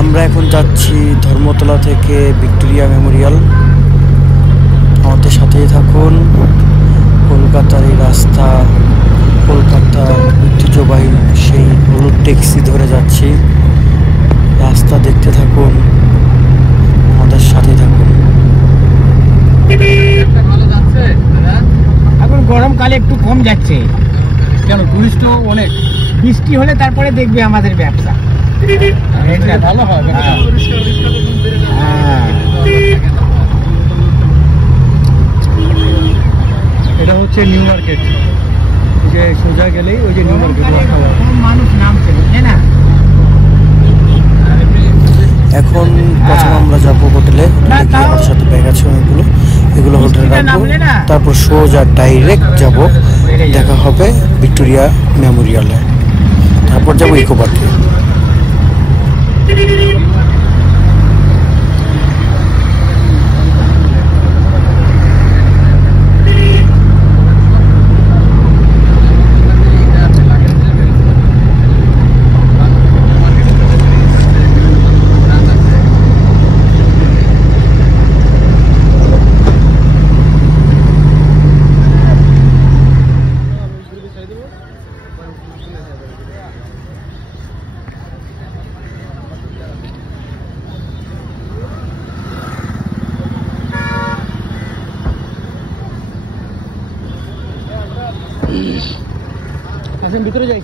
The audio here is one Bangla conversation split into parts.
আমরা এখন যাচ্ছি ধর্মতলা থেকে ভিক্টোরিয়া মেমোরিয়াল। আমাদের সাথেই থাকুন। কলকাতার এই রাস্তা, কলকাতার ঐতিহ্যবাহী সেই হলুদ ট্যাক্সি ধরে যাচ্ছি। রাস্তা দেখতে থাকুন, আমাদের সাথেই থাকুন। এখন গরমকালে একটু কম যাচ্ছে, কেন? টুরিস্টও অনেক। বৃষ্টি হলে তারপরে দেখবে আমাদের ব্যবসা ভালো হয়। এটা হচ্ছে নিউ মার্কেট, যে সোজা গেলেই ওই যে নিউ মার্কেট। মানুষ নামছে, বুঝলে না? এখন প্রথম আমরা যাবো হোটেলে। আমাদের সাথে ব্যাগ আছে অনেকগুলো, এগুলো হোটেলে রাখবো। তারপর সোজা ডাইরেক্ট যাব, দেখা হবে ভিক্টোরিয়া মেমোরিয়ালে। তারপর যাবো ইকো পার্কে। আসেন ভিতরে যাই।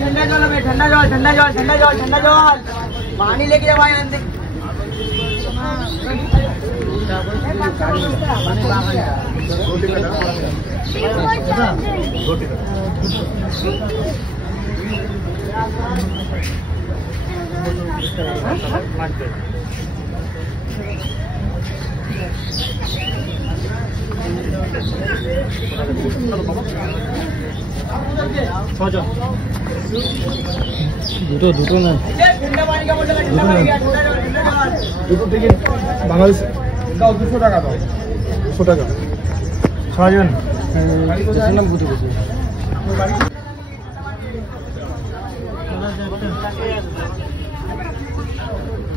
ठंडा जल, ठंडा जल, ठंडा जल, ठंडा जल, ठंडा जल, पानी लेके जाओ भाई अंदर। দুটো দুটো না, ठंडा पानी का बोतल, ठंडा पानी का, ठंडा जल, ठंडा जल। দুটো থেকে বাংলাদেশ দাও। 200 টাকা দাও, 200 টাকা। ছয়জন নাম কত বলছে?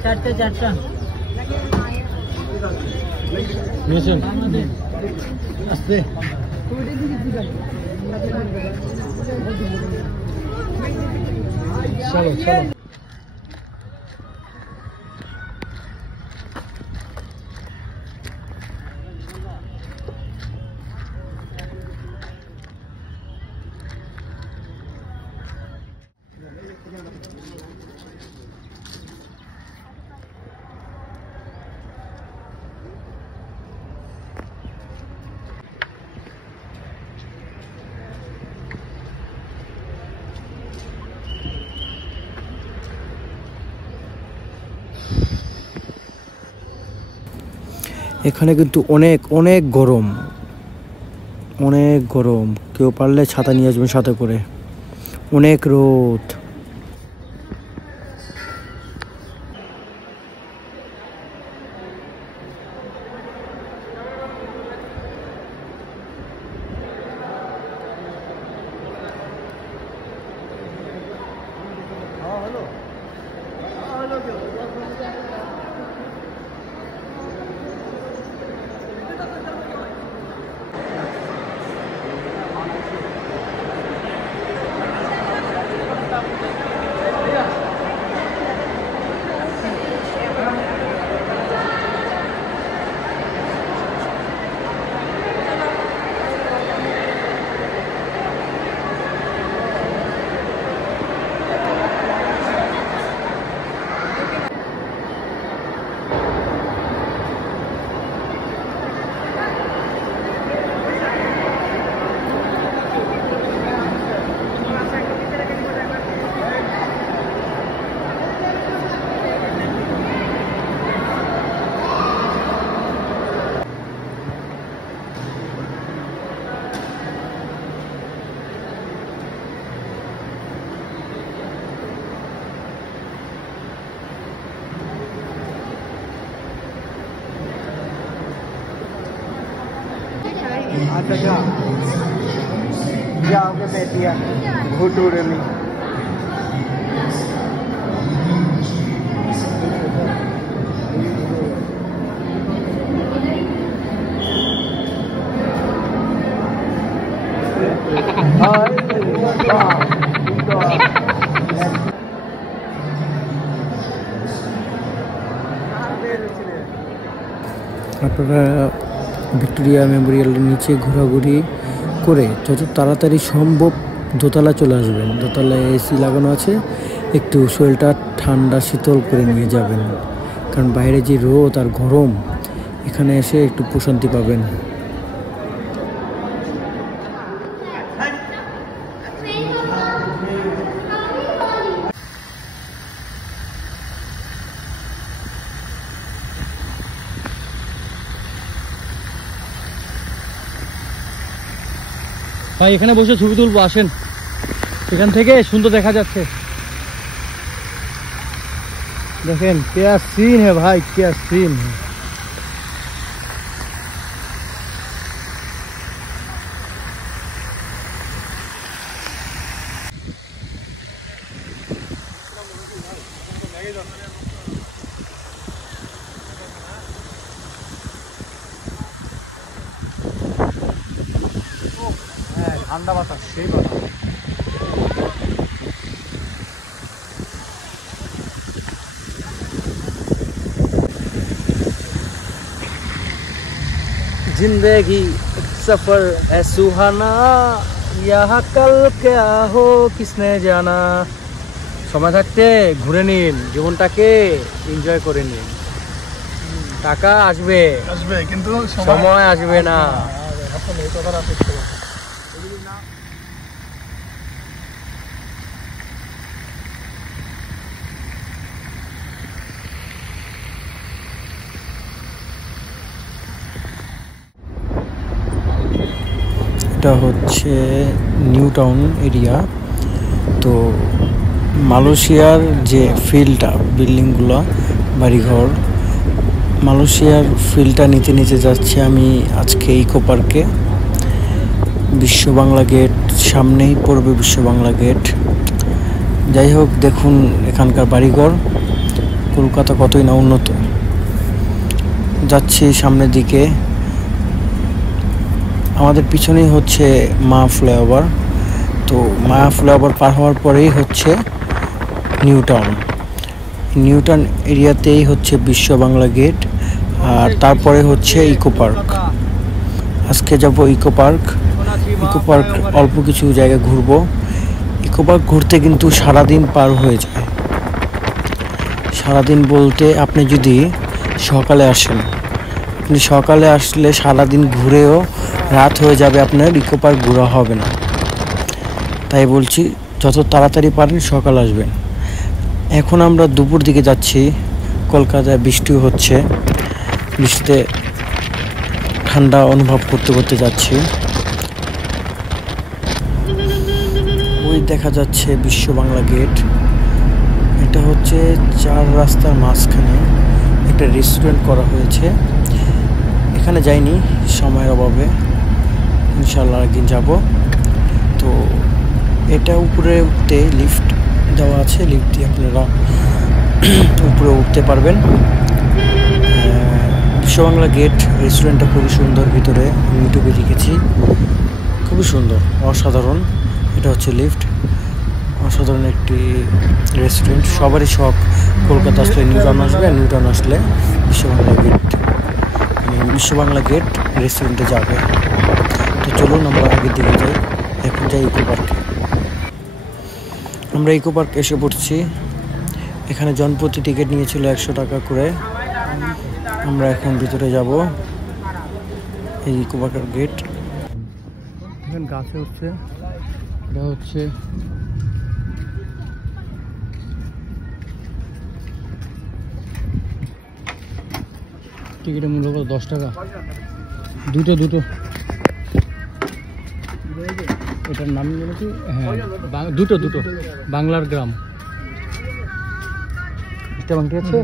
चारटे चारटा নিয়েছেন? আসতে চলো চলো। এখানে কিন্তু অনেক অনেক গরম, অনেক গরম। কেউ পারলে ছাতা নিয়ে আসবেন সাথে করে, অনেক রোদ। अच्छा अच्छा जाओ के बैठिया घुटूरे में আপনারা ভিক্টোরিয়া মেমোরিয়ালের নিচে ঘোরাঘুরি করে যত তাড়াতাড়ি সম্ভব দোতলা চলে আসবেন। দোতলায় এসি লাগানো আছে, একটু শরীরটা ঠান্ডা শীতল করে নিয়ে যাবেন, কারণ বাইরে যে রোদ আর গরম, এখানে এসে একটু প্রশান্তি পাবেন। ভাই এখানে বসে ছবি তুলবো, আসেন, এখান থেকে সুন্দর দেখা যাচ্ছে। দেখেন क्या सीन है भाई, क्या सीन है। ঠান্ডা বাতাস, সেই বাতাস। जिंदगी सफर है सुहाना, यहाँ कल क्या हो किसने जाना। সময় থাকতে ঘুরে নিন, জীবনটাকে এনজয় করে নিন। টাকা আসবে আসবে কিন্তু সময় আসবে না। এটা হচ্ছে নিউ টাউন এরিয়া। তো মালয়েশিয়ার যে ফিলটা, বিল্ডিংগুলো, বাড়িঘর, মালয়েশিয়ার ফিলটা নিতে নিতে যাচ্ছি আমি আজকে ইকো পার্কে। বিশ্ব বাংলা গেট সামনেই পড়বে, বিশ্ব বাংলা গেট। যাই হোক, দেখুন এখানকার বাড়িঘর, কলকাতা কতই না উন্নত। যাচ্ছি সামনের দিকে, আমাদের পিছনেই হচ্ছে মা ফ্লাইওভার। তো মা ফ্লাইওভার পার হওয়ার পরেই হচ্ছে নিউ টাউন। নিউ টাউন এরিয়াতেই হচ্ছে বিশ্ব বাংলা গেট, আর তারপরে হচ্ছে ইকো পার্ক। আজকে যাব ইকো পার্ক। ইকো পার্ক অল্প কিছু জায়গা ঘুরবো। ইকো পার্ক ঘুরতে কিন্তু সারাদিন পার হয়ে যায়। সারাদিন বলতে আপনি যদি সকালে আসেন, আপনি সকালে আসলে সারাদিন ঘুরেও রাত হয়ে যাবে, আপনার ইকো পার্ক ঘোরা হবে না। তাই বলছি যত তাড়াতাড়ি পারেন সকাল আসবেন। এখন আমরা দুপুর দিকে যাচ্ছি, কলকাতায় বৃষ্টি হচ্ছে, বৃষ্টিতে ঠান্ডা অনুভব করতে করতে যাচ্ছি। ওই দেখা যাচ্ছে বিশ্ব বাংলা গেট। এটা হচ্ছে 4 রাস্তার মাঝখানে একটা রেস্টুরেন্ট করা হয়েছে। এখানে যাইনি সময়ের অভাবে, ইনশাল্লাহ একদিন যাব। তো এটা উপরে উঠতে লিফট দেওয়া আছে, লিফট দিয়ে আপনারা উপরে উঠতে পারবেন। বিশ্ব বাংলা গেট রেস্টুরেন্টটা খুবই সুন্দর, ভিতরে আমি ইউটিউবে দেখেছি, খুবই সুন্দর, অসাধারণ। এটা হচ্ছে লিফট, অসাধারণ একটি রেস্টুরেন্ট। সবারই শখ কলকাতা আসলে নিউ টাউন আসবে, আর নিউ টাউন আসলে বিশ্ব বাংলা গেট, বিশ্ব বাংলা গেট রেস্টুরেন্টে যাবে। তো চলুন আমরা আগের দিকে যাই। এখন যাই ইকো পার্কে। আমরা ইকো পার্ক এসে পড়ছি। এখানে জনপ্রতি টিকিট নিয়েছিল 100 টাকা করে। আমরা এখন ভিতরে যাব। এই ইকো পার্কের গেট, এখানে গাছে উঠছে। এটা হচ্ছে টিকিটের মূল্য 10 টাকা, দুটো। এটার নাম কি? হ্যাঁ, দুটো বাংলার গ্রাম। এটা বাংটি আছে,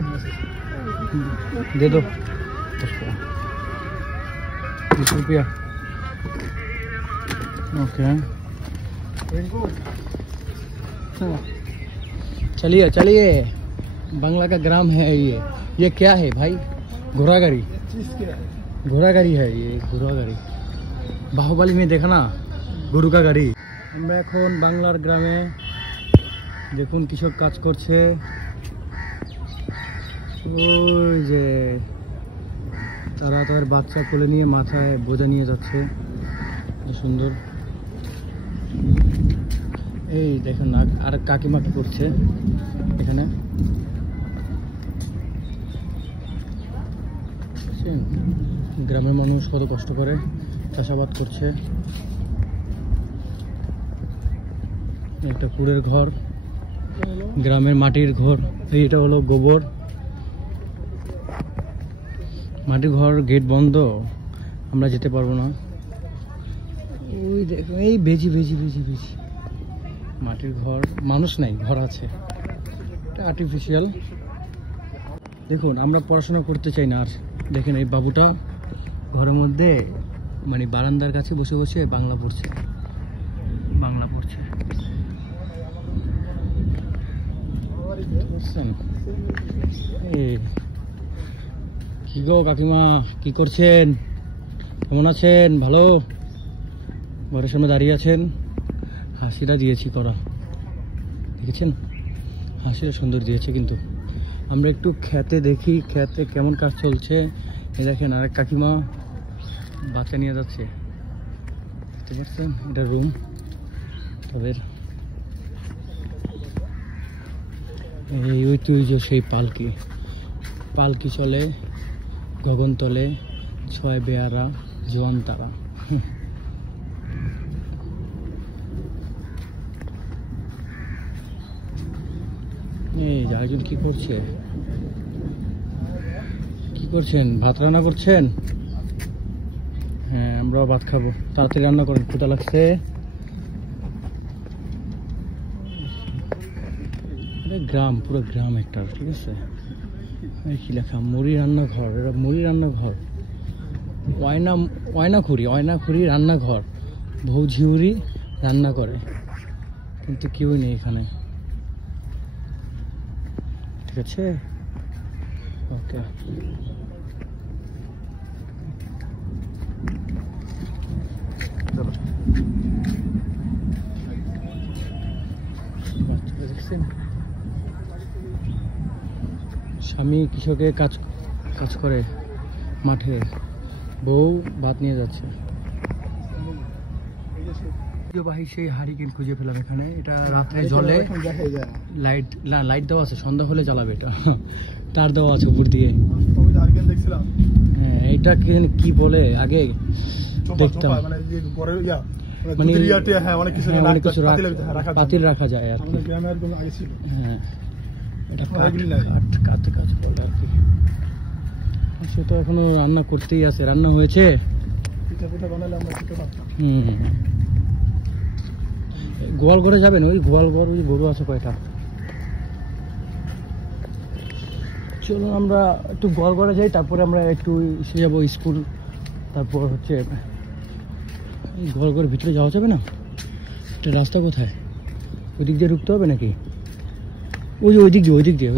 দে দো 10 টাকা, 20 रुपया। ओके चलिए चलिए बांग्ला का ग्राम है ये क्या है भाई घोड़ा गाड़ी घोड़ा गाड़ी है ये घोड़ा गाड़ी बाहुबली में देखा ना গরু কা গাড়ি আমরা এখন বাংলার গ্রামে দেখুন কৃষক কাজ করছে ওই যে তারা তার বাচ্চা কোলে নিয়ে মাথায় বোঝা নিয়ে যাচ্ছে সুন্দর এই দেখুন আর কাকিমা কি করছে এখানে গ্রামের মানুষ কত কষ্ট করে চাষাবাদ করছে একটা কুড়ের ঘর গ্রামের মাটির ঘর এইটা হলো গোবর মাটির ঘর গেট বন্ধ আমরা যেতে পারবো না ওই দেখো এই বেজি বেজি বেজি বেজি মাটির ঘর মানুষ নাই ঘর আছে এটা আর্টিফিশিয়াল দেখুন আমরা পড়াশোনা করতে চাই না আর দেখেন এই বাবুটা ঘরের মধ্যে মানে বারান্দার কাছে বসে বসে বাংলা পড়ছে কি গো কাকিমা কি করছেন কেমন আছেন ভালো ঘরের সামনে দাঁড়িয়ে আছেন হাসিটা দিয়েছি করা দেখেছেন হাসিটা সুন্দর দিয়েছে কিন্তু আমরা একটু খেতে দেখি খেতে কেমন কাজ চলছে এই দেখেন আরেক কাকিমা বাচ্চা নিয়ে যাচ্ছে বুঝতে পারছেন এটা রুম তাদের এই ঐতিহ্য সেই পালকি চলে গগনতলে ছয় বেয়ারা জোয়ান তারা এই আরেকজন কি করছেন ভাত রান্না করছেন হ্যাঁ আমরাও ভাত খাবো তাড়াতাড়ি রান্না করেন ক্ষুধা লাগছে গ্রাম পুরো গ্রাম একটা ঠিক আছে কি লেখা মুড়ি রান্নাঘর এটা মুড়ি রান্নাঘর অয়নাখুরি রান্নাঘর ভৌঝিউরি রান্না করে কিন্তু কেউই নেই এখানে ঠিক আছে ওকে বাচ্চারা দেখছেন স্বামী কৃষকে কাজ করে মাঠে বউ ভাত নিয়ে যাচ্ছে সেই হারিকেন খুঁজে পেলাম এখানে এটা রাতে জলে লাইট দেওয়া আছে সন্ধ্যা হলে জ্বালাবে এটা তার দেওয়া আছে উপর দিয়ে হ্যাঁ এটা কি বলে আগে দেখতাম মানে পাতিল রাখা যায় আর কি হ্যাঁ এটা কাতে কাজ বলে আর কি সে তো এখনো রান্না করতেই আছে রান্না হয়েছে গোয়াল ঘরে যাবেন ওই গোয়াল ঘর ওই গরু আছে কয়টা চলুন আমরা একটু গোয়াল ঘরে যাই তারপরে আমরা একটু এসে যাবো স্কুল তারপর হচ্ছে এই গোয়াল ঘরের ভিতরে যাওয়া যাবে না এটা রাস্তা কোথায় ওইদিক দিয়ে ঢুকতে হবে নাকি ওইদিক দিয়ে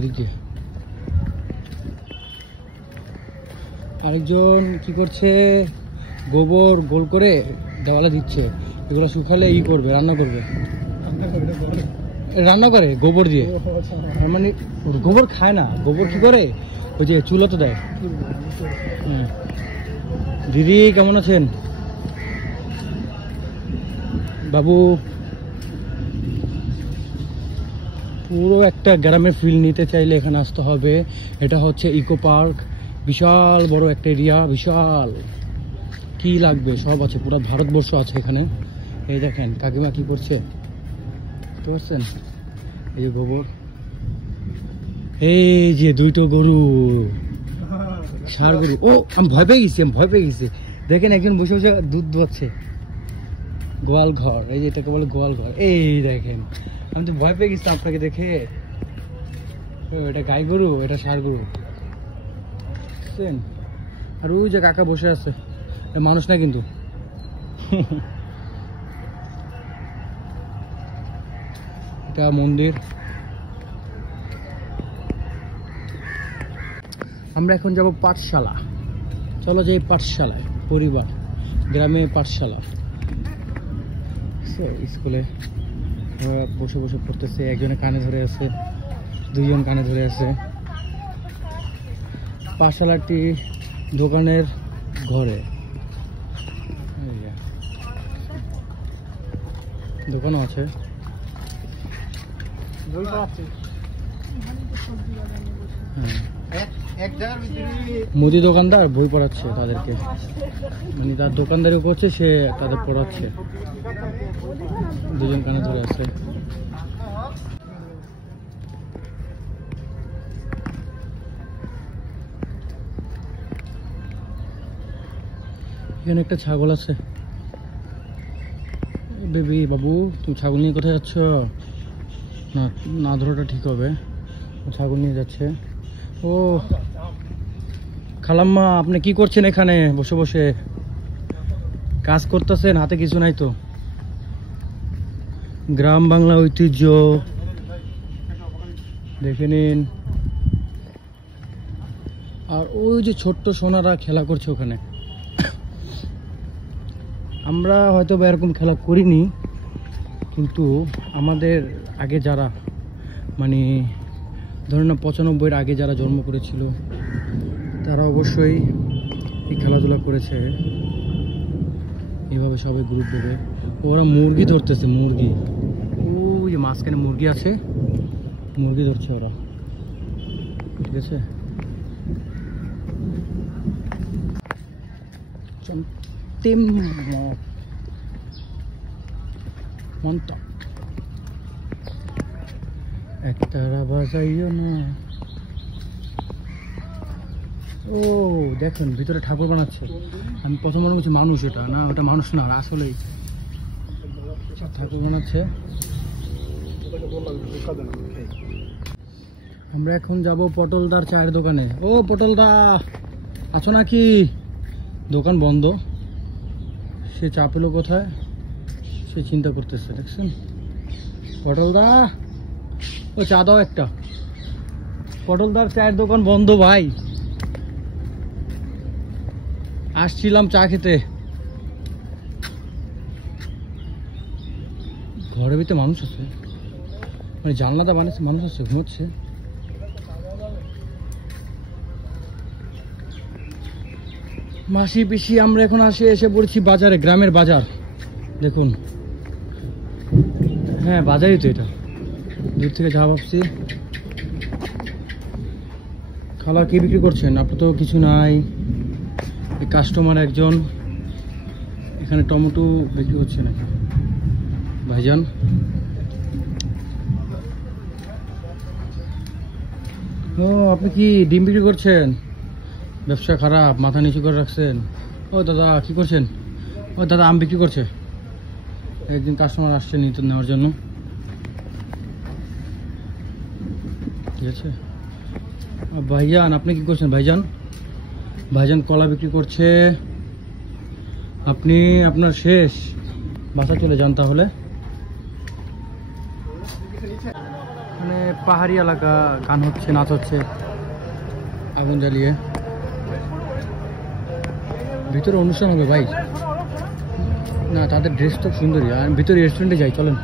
আরেকজন কি করছে গোবর গোল করে দেওয়ালে দিচ্ছে এগুলো শুকালে করবে রান্না করে গোবর দিয়ে মানে গোবর খায় না গোবর কি করে ওই যে চুলাতে দেয় হ্যাঁ দিদি কেমন আছেন বাবু পুরো একটা গ্রামের ফিল নিতে চাইলে এখানে আসতে হবে এটা হচ্ছে ইকো পার্ক বিশাল বড় একটা এরিয়া বিশাল কি লাগবে সব আছে পুরো ভারতবর্ষ আছে এখানে এই দেখেন কাকিমা কি করছে বুঝতে পারছেন এই যে গোবর এই যে দুইটো গরু ষাঁড় গরু ও আমি ভয় পেয়ে গেছি দেখেন একজন বসে বসে দুধ দোয়াচ্ছে গোয়াল ঘর এই যে এটাকে বলে গোয়াল ঘর এই দেখেন আমি তো ভয় পেয়ে গেছি আপনাকে দেখে এটা গাই গরু এটা ষাঁড় গরু বুঝছেন আর ওই যে কাকা বসে আছে মানুষ না কিন্তু এটা মন্দির। আমরা এখন যাব পাঠশালা। চলো যাই পাঠশালায়, পরিবার গ্রামে পাঠশালা। স্কুলে বসে বসে পড়তেছে, একজনে কানে ধরে আছে, দুইজন কানে ধরে আছে। পাঠশালাটি দোকানের ঘরে, দোকানও আছে। মুদি দোকানদার বই পড়াচ্ছে তাদেরকে, মানে তার দোকানদারিও করছে, সে তাদের পড়াচ্ছে। দুজন কানে ধরে আছে। এখানে একটা ছাগল আছে। বেবি বাবু, তুমি ছাগল নিয়ে কোথায় যাচ্ছ? না, না ধরাটা ঠিক হবে। ছাগল নিয়ে যাচ্ছে। ও খালাম্মা, আপনি কি করছেন এখানে বসে বসে? কাজ করতেছেন? হাতে কিছু নাই তো? গ্রাম বাংলা ঐতিহ্য দেখে নিন। আর ওই যে ছোট্ট সোনারা খেলা করছে ওখানে। আমরা হয়তো বা এরকম খেলা করিনি, কিন্তু আমাদের আগে যারা, মানে ধরুন 95-এর আগে যারা জন্ম করেছিল, তারা অবশ্যই এই খেলাধুলা করেছে। এইভাবে সবাই গ্রুপ দেবে। ওরা মুরগি ধরতেছে, মুরগি। ওই যে মাঝখানে মুরগি আছে, মুরগি ধরছে ওরা, ঠিক আছে। একতারা বাজাইও না। ও দেখুন, ভিতরে ঠাকুর বানাচ্ছে। আমি প্রথম মনে করছি মানুষ, এটা না, ওটা মানুষ না, আসলেই ঠাকুর বানাচ্ছে। আমরা এখন যাব পটলদার চায়ের দোকানে। ও পটলদা, আছো নাকি? দোকান বন্ধ। সে চা পেল কোথায়, সে চিন্তা করতেছে, দেখছেন? পটলদা, ও চা দাও একটা। পটলদার চায়ের দোকান বন্ধ ভাই। আসছিলাম চা খেতে। ঘরের ভিতরে মানুষ আছে, মানে জানলাটা বানিয়েছে, মানুষ আছে, ঘুমাচ্ছে। মাসি পিসি আমরা এখন এসে পড়েছি বাজারে, গ্রামের বাজার। দেখুন, হ্যাঁ বাজারই তো এটা, দূর থেকে যা ভাবছি। খালা কি বিক্রি করছেন? আপনার তো কিছু নাই। এই কাস্টমার একজন এখানে টমেটো বিক্রি করছে নাকি ভাইজান? ও আপনি কি ডিম বিক্রি করছেন? ব্যবসা খারাপ, মাথা নিচু করে রাখছেন। ও দাদা কি করছেন? ও দাদা আম বিক্রি করছে। একদিন কাস্টমার আসছে নিতে নেওয়ার জন্য, ঠিক আছে। ভাইজান আপনি কি করছেন ভাইজান? ভাইজান কলা বিক্রি করছে। আপনি আপনার শেষ, বাসা চলে যান তাহলে। মানে পাহাড়ি এলাকা, গান হচ্ছে, নাচ হচ্ছে, আগুন জ্বালিয়ে। ভিতরে অনুষ্ঠান হবে ভাই। না, তাদের ড্রেস তো সুন্দরই। আর ভিতরে রেস্টুরেন্টে যাই, চলেন।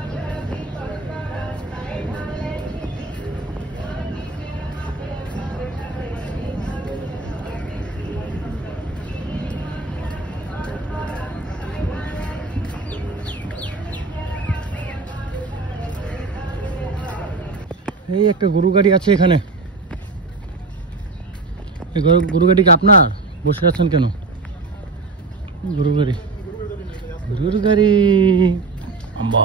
এই একটা গরু গাড়ি আছে এখানে। এই গরু গাড়ি কি আপনার? বসে আছেন কেন? গরু গাড়ি, গরুর গাড়ি। আম্বা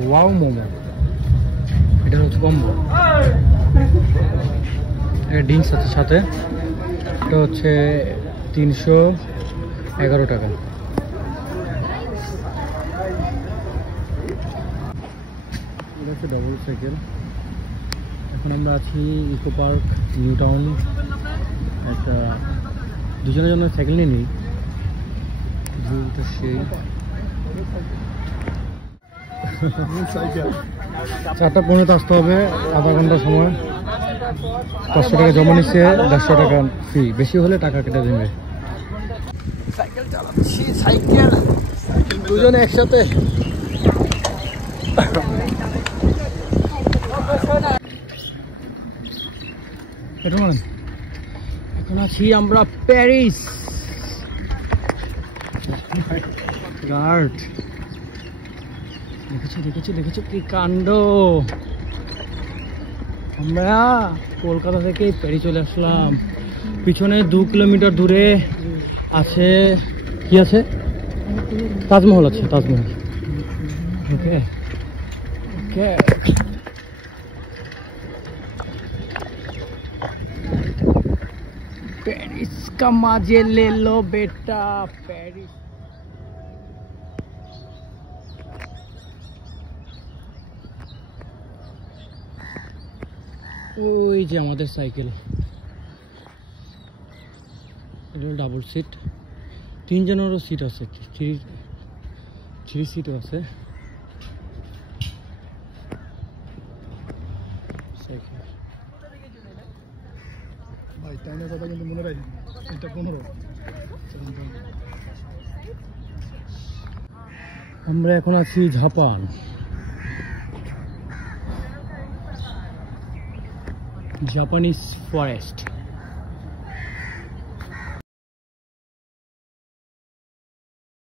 ওয়াও মোমো, এটা হচ্ছে কম্বো, এটা ড্রিঙ্কস আছে সাথে, এটা হচ্ছে 311 টাকা। এটা হচ্ছে ডবল সাইকেল। এখন আমরা আছি ইকো পার্ক নিউ টাউন। একটা দুজনের জন্য সাইকেল নিয়ে নিই, ভিউটা সেই। 4:15 আসতে হবে, আধা ঘন্টা সময়, 500 টাকা জমা নিচ্ছে, 150 টাকা ফি, বেশি হলে টাকা কেটে দেবে। সাইকেল চালাচ্ছি, সাইকেল দুজনে একসাথে। এখন আছি আমরা প্যারিস। গার্ড দেখেছো কি কাণ্ড! আমরা কলকাতা থেকে প্যারিস চলে আসলাম। পিছনে 2 কিলোমিটার দূরে আছে, কি আছে? তাজমহল আছে, তাজমহল। ওকে ওকে, पेरिस का मजे ले लो बेटा, पेरिस। ওই যে আমাদের সাইকেল, এটা ডাবল সিট, 3 জনেরও সিট আছে, 3 সিটও আছে। সাইকেল ভাই টাইমের কথা কিন্তু মনে রাখি, এটা 15। আমরা এখন আছি জাপান। Japanese forest.